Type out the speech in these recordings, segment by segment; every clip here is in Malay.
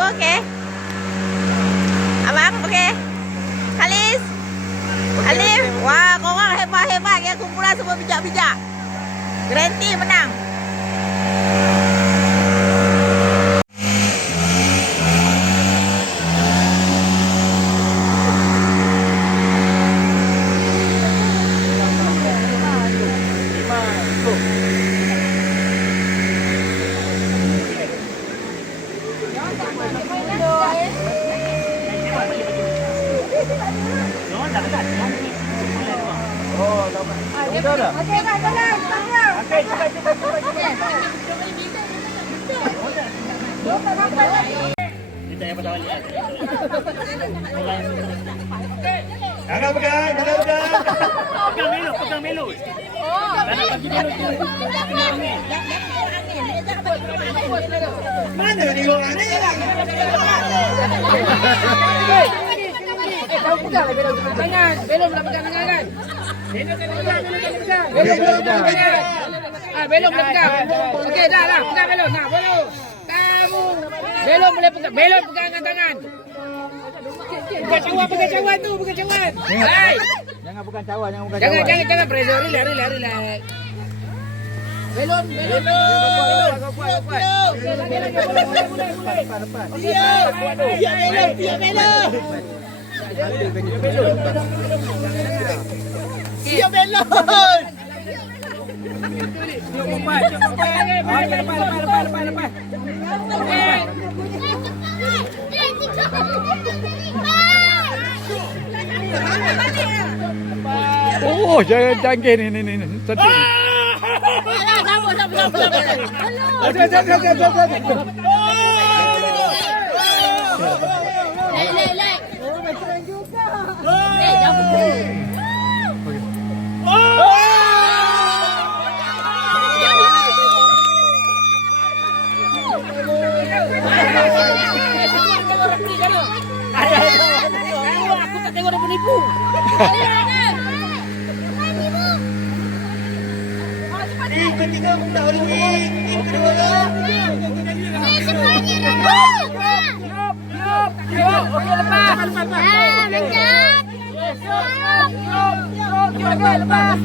Aku okey. Abang okey. Khalis. Alif. Wah, korang hebat-hebat. Yang kumpulan semua bijak-bijak. Garanti menang. Okey, Pak, jalan. Okey, cepat. Kita yang pada balik. Jangan pegang. Pegang melo. Tak nak bagi melo. Mana ni orang ni? Kau pegang lah belom tangan. Belom nak pegang tangan kan? Belom pegang. Belom pegang. Okey, dah lah. Pegang belom. Nah, belom. Kamu. Belom boleh pegang. Belom pegang dengan tangan. Pegang cawan tu. Hai. Jangan bukan cawan, Jangan pressure. Relax. Belum. Kuat. Okey, lagi. Mulai. Dia belum. Siap belon. Lepas. Oh, jangan canggih ni. Sedih ni. Aku tak tengok dia penipu. Ketiga budak Olimpik. Tim kedua. Okey, lepas. Okey, lepas.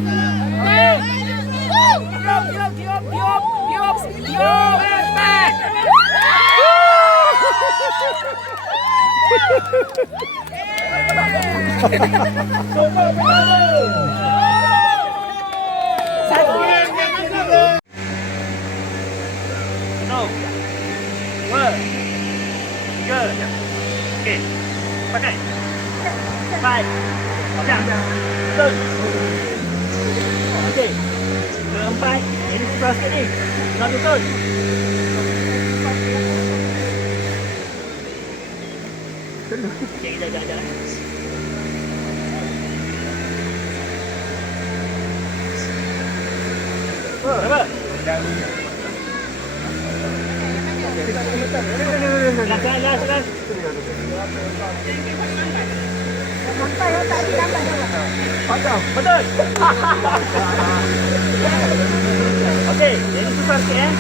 Okey. Pakai. Baik. Macam. Betul. Okey. Keempat. Ini susah sikit ni. Nak betul. Okey, jalan. Apa? Last. Sampai tak ada lambat. Betul. Okey, jadi susah sikit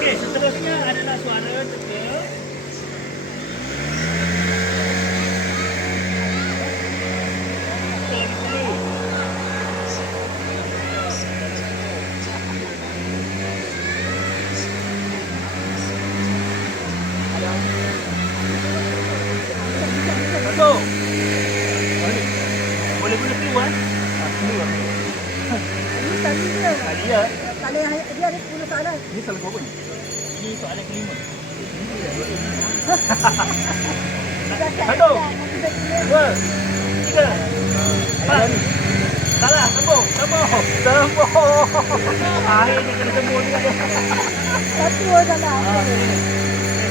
Okey, seterusnya adalah suara teka. Satu. Boleh guna keluar? Keluar. Ini tadi dia. Tadi ya. Tadi dia ada 10 soalan. Ini soalan berapa ni? Ini soalan kelima. Satu. Dua. Tiga. Empat. Salah, sambung. Ini kena sambung juga dia. Satu salah.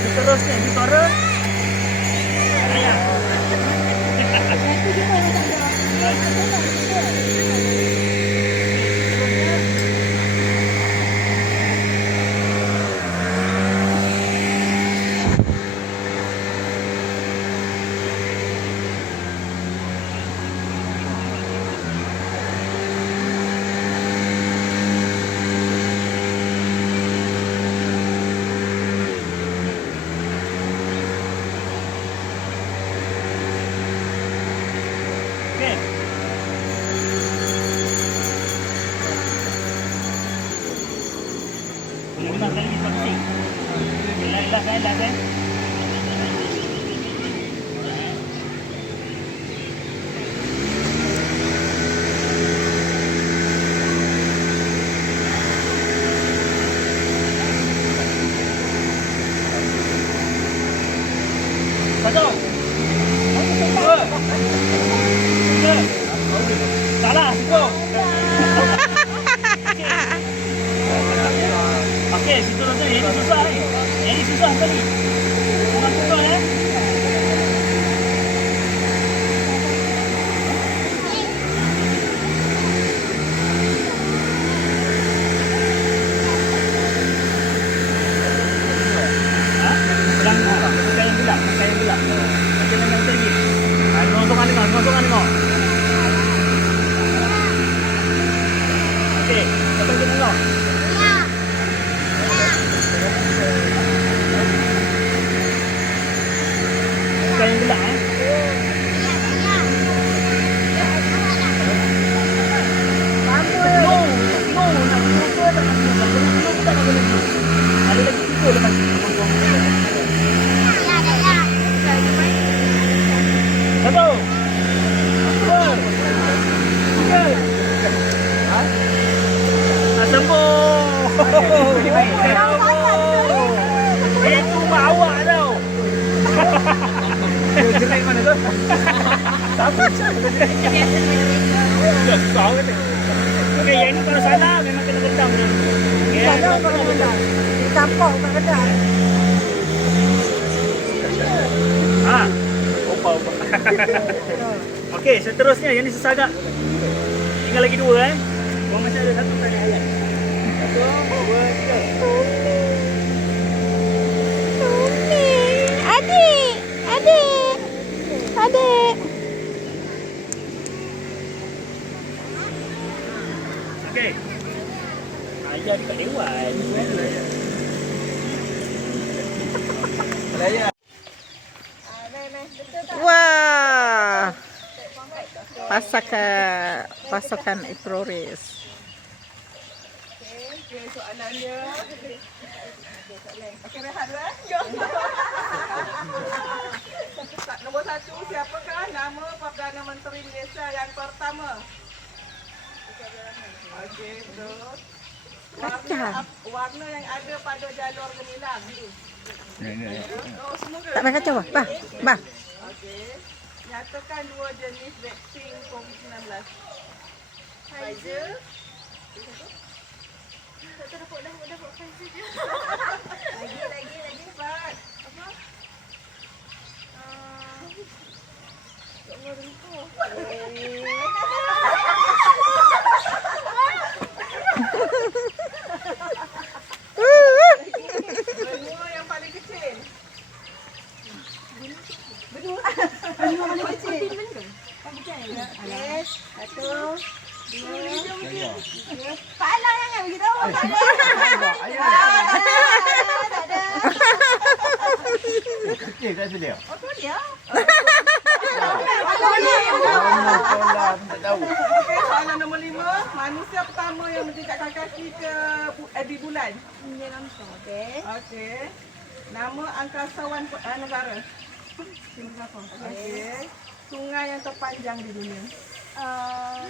Seterusnya, ini suara. Ayah. Itu kita yang tak jawab. 5 kali kita pusing. Last. Satu. Dua. Tiga. Salah, cukup. Okey, situ tu yang ini susah ni. Yang ini susah tadi. Jangan pukul ya. Okey, betul ke tengok? Bukan yang gelap eh. No, nak cuba tak nak cuba. Tak nak boleh. Ada lagi cuba lepas. Satu. Dua. Tiga. Sembung. Itu bawa tau. Jerai mana tu? Siapa jerai? Kau kata. Okey, yang ni kalau salah memang kena gendam ni. Okey. Salah kalau gendam. Campur tak gendam. Opa. Okey, seterusnya yang ni susah agak. Tinggal lagi 2 eh. Gua masih ada 1 tadi ayat. 1, 2, 3. Adik. Okey. Ayah dekat lewat. Wah. Pasokan Iproris. Okey, soalannya. Okey, rehat dulu eh. Nombor 1, siapakah nama Perdana Menteri Malaysia yang pertama? Okey, betul. Warna yang ada pada jalur gemilang. Oh, semua ke? Tak payah kacau, Bah. Okey. Nyatakan 2 jenis vaksin COVID-19. Pfizer. Tak dapat Pfizer je. Lagi cepat. Apa? Allah lupa. Benua yang paling kecil. Benua paling kecil. Okey, 1, 2, 3. Pak Alang jangan bagi tahu. Pak Alang. Tak ada. Kecil tak sedia. Oh, tu dia. Tak tahu. Okey, soalan nombor 5. Manusia pertama yang menjejakkan kaki ke di bulan. Neil Armstrong. Okey. Nama angkasawan negara. Okey. Sungai yang terpanjang di dunia.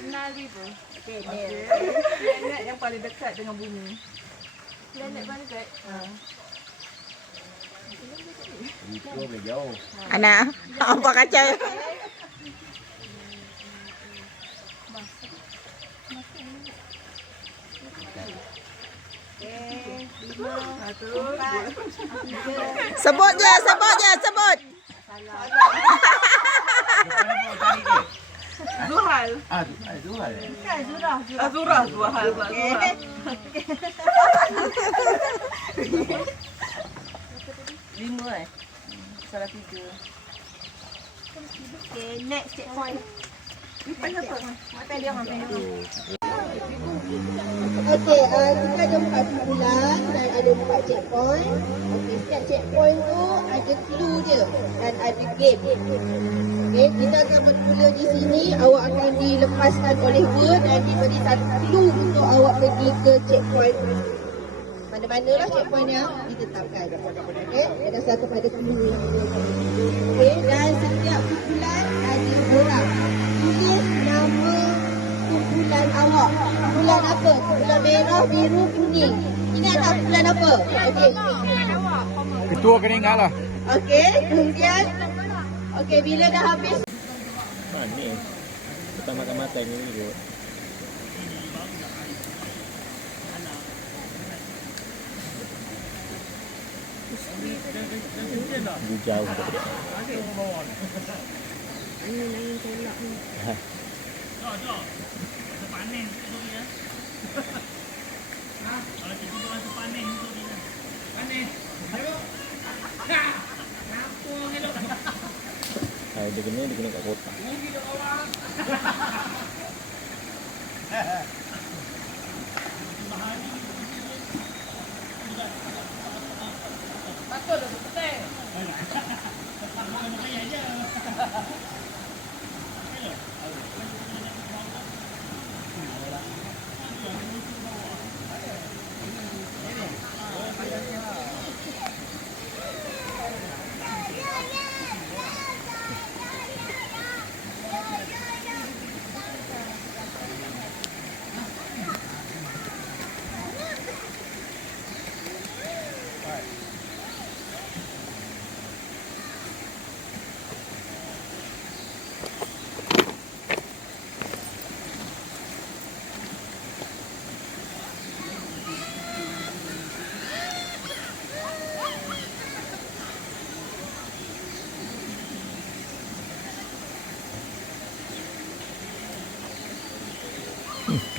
Nile River. Okey, Nile. Planet yang paling dekat dengan bumi. Planet paling dekat. Itu boleh jauh. Anak, apa kacau? Sebut je. Zuhal. Zuhal. Zuhal. Lima salah 3. Okay, next checkpoint. Okey, kita ada 4 bulan dan ada 4 checkpoint. Okey, setiap checkpoint tu ada clue je dan ada game. Okey, kita akan bermula di sini. Awak akan dilepaskan oleh word dan diberi satu clue untuk awak pergi ke checkpoint mana-mana lah checkpoint yang ditetapkan. Okey, berdasarkan kepada clue yang okey, dan setiap kumpulan ada orang. Tulis nama kumpulan awak. Kumpulan apa? Kumpulan merah, biru, kuning. Ingat tak kumpulan apa? Okey. Ketua kena ingat lah. Okey, kemudian okey, bila dah habis Ni pertama-tama ni kot. Jauh tak dia. Dia kena kat kotak.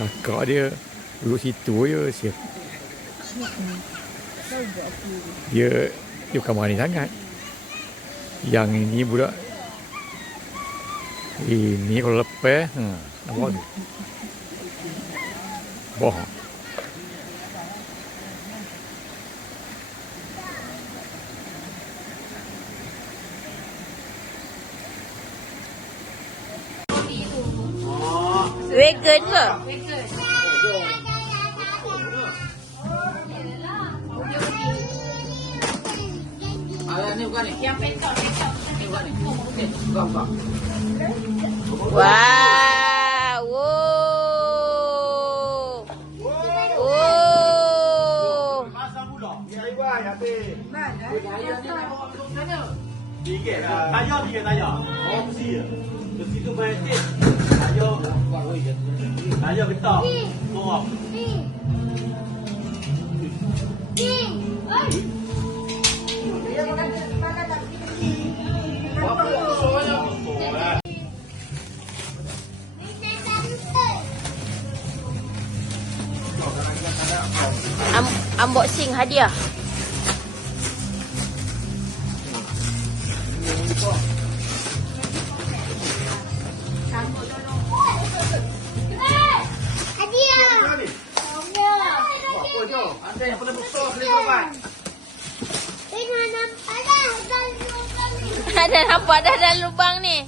Kakak dia duduk situ je siap. Dia bukan berani sangat. Yang ini budak ini kalau lepas nampak tu bohong. Vegan ke? Ni bukan ni. Yang pecah. Ni bukan ni. Okey, buka. Wow. Wow. Oh. Masa pula. Ya, iwan habis. Ayah ni nak bawa ke sana. Tiga. Tayar. Oh, besi je. Besi tu main tip. Tayar getah. Korang. Unboxing hadiah. Ada yang paling besar kali korban. Ada nampak dah dalam lubang ni.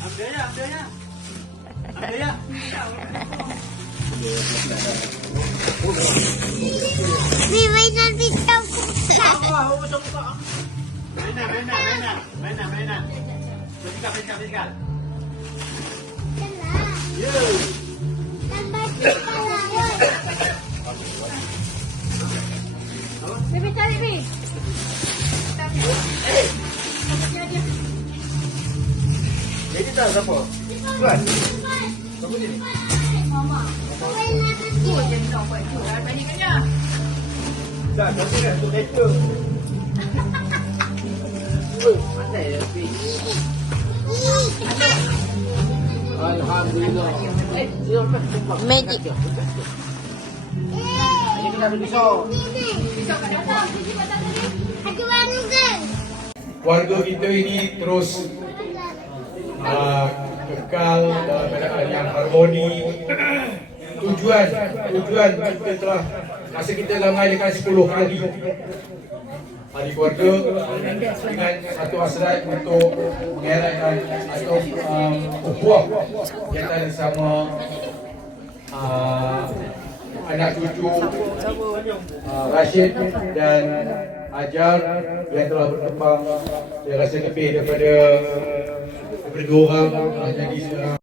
Ambil ya. mainan bintang. Mainan. Vertikal. Bibi cari Bibi. Jadi tak siapa? Tuan. Siapa ni? Mama. Tak, nanti kan untuk hacker. Pandai dia pi. Alhamdulillah. Magic. Ini kena pisau. Warga kita ini terus kekal dalam keadaan yang harmoni. Tujuan kita telah masa kita dah mengadakan 10 hari keluarga dengan satu hasrat untuk mengeratkan atau ukhuwah di antara sama anak cucu Rashid dan Ajar yang telah berkembang. Saya rasa lebih daripada dua orang jadi seorang.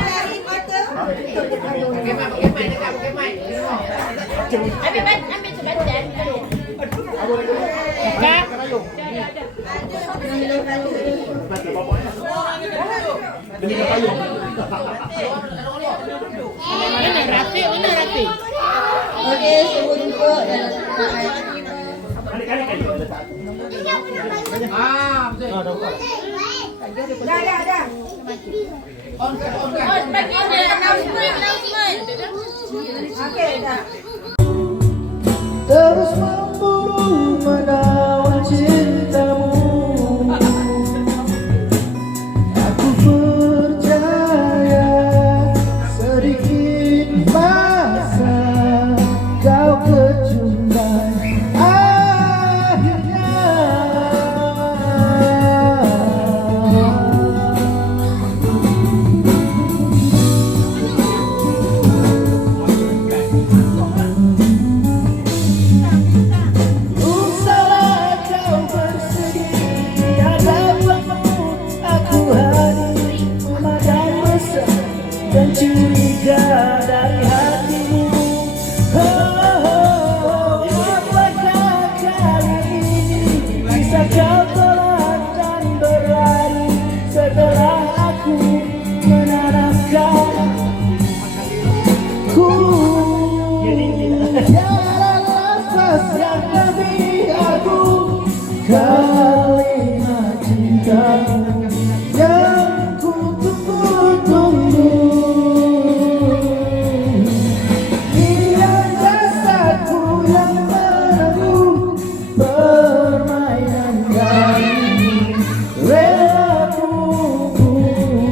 Okey, semua duduk dalam keadaan. Terus memburu menawan cintamu, aku percaya sedikit masa kau kecundang akhirnya. Usahlah kau bersedih, hadapanmu aku hadir, memandang resah dan curiga dari hatimu. Apakah kali ini bisa kau tolak dan berlari setelah aku menanamkan ku tiada nafas yang lebih agung, kalimat cintamu yang ku tunggu-tunggu. Biar jasadku yang menanggung permainan kali, rela ku bunuh.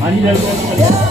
Ani dah